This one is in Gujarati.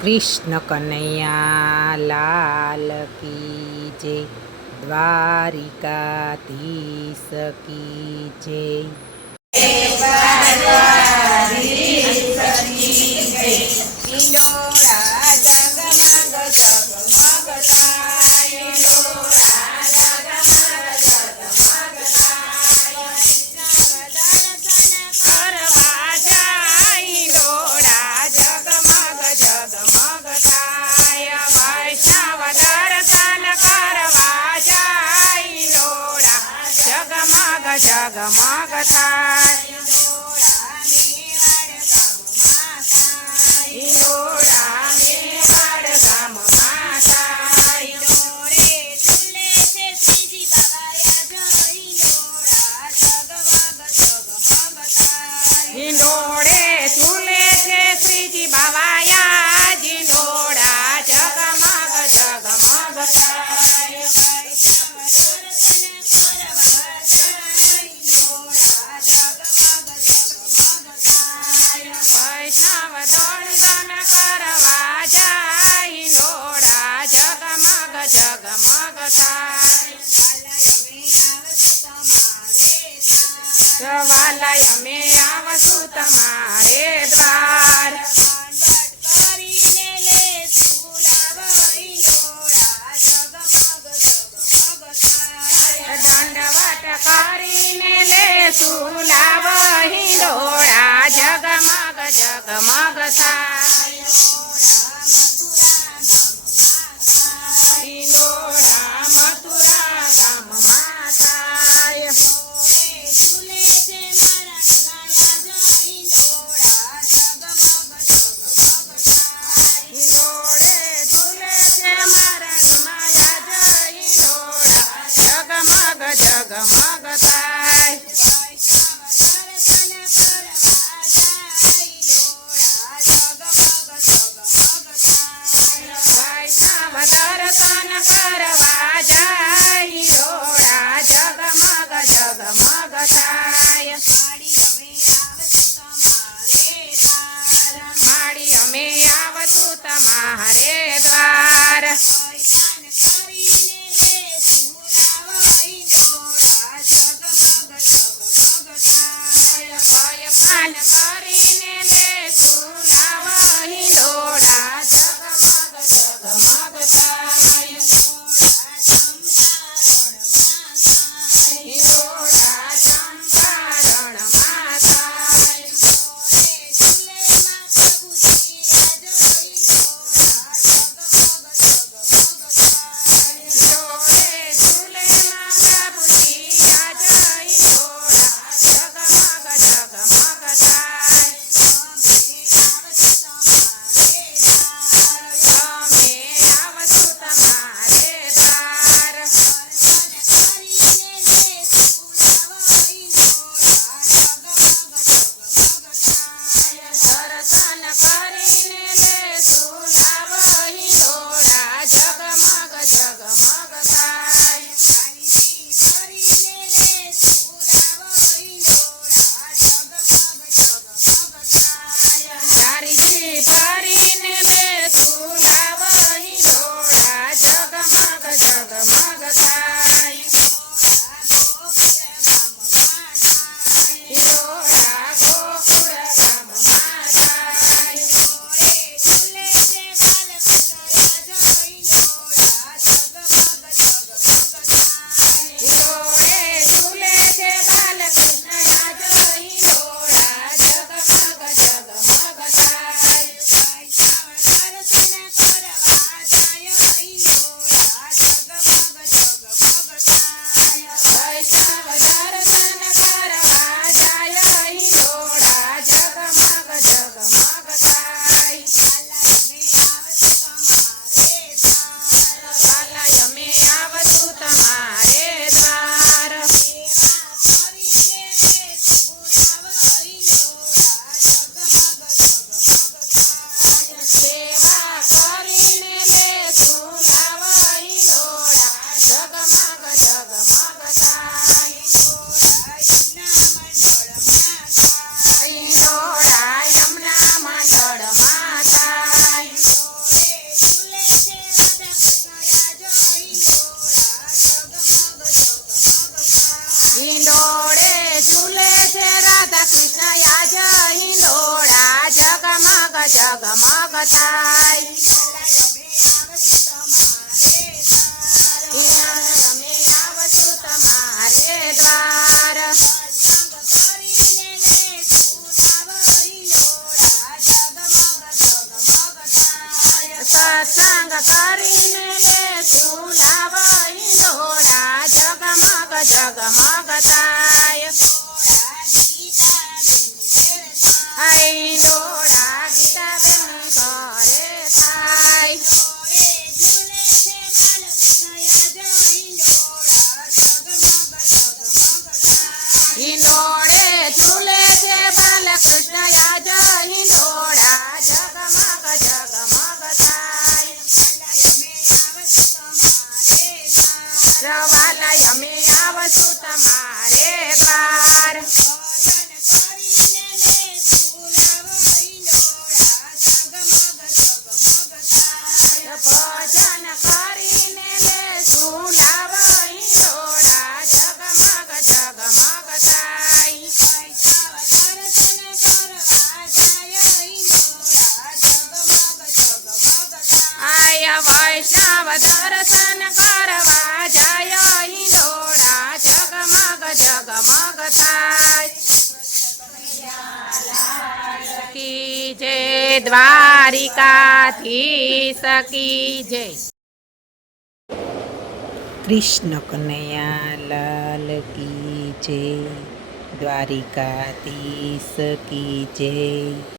કૃષ્ણ કનૈયા લાલ કી જય, દ્વારિકાધીશ કી જય। ઈંડોળા જગમગ જગમગ થાય, ઈંડોળા જગમગ જગમગ થાય, વૈષ્ણવ દર્શન કરવા જાય, ઈંડોળા જગમગ જગમગ થાય, વૈષ્ણવ દર્શન કરવા જાય, ઈંડોળા જગમગ જગમગ થાય। ઈંડોળા મેવાડ ગામમાં થાય, ઈંડોળે ઝૂલે છે શ્રીજી બાવાયા જય, ઈંડોળા જગમગ જગમગ થાય, ઈંડોળે ઝૂલે છે શ્રીજી બાવાયા, ઈંડોળા જગમગ જગમગ થાય, વૈષ્ણવ દર્શન કરવા જાય, ઈંડોળા જગમગ થાય. અમે આવશું તમારે દ્વાર. સત્સંગ કરીને લેશું લાવા હિંડોળા, જગમગ જગમગ થાય. સત્સંગ કરીને લેશું લાવા હિંડોળા, જગમગ જગમગ થાય. હિંડોળા ગીતાબેન ઘરે થાય. હિંડોળે ઝૂલે છે બાલકૃષ્ણ યાદ, હિંડોળા જગમગ જગમગ થાય. રવાલાય અમે આવશું તમારે દ્વાર. ભજન કરીને લેશું લાવા હિંડોળા, જગમગ જગમગ થાય. આય વૈષ્ણવ દર્શન કરવા જાય, હિંડોળા જગમગ જગમગ થાય. કી જય દ્વારિકાધીશ કી જય. કૃષ્ણ કનૈયા લાલ કી જય, દ્વારિકાધીશ કી જય.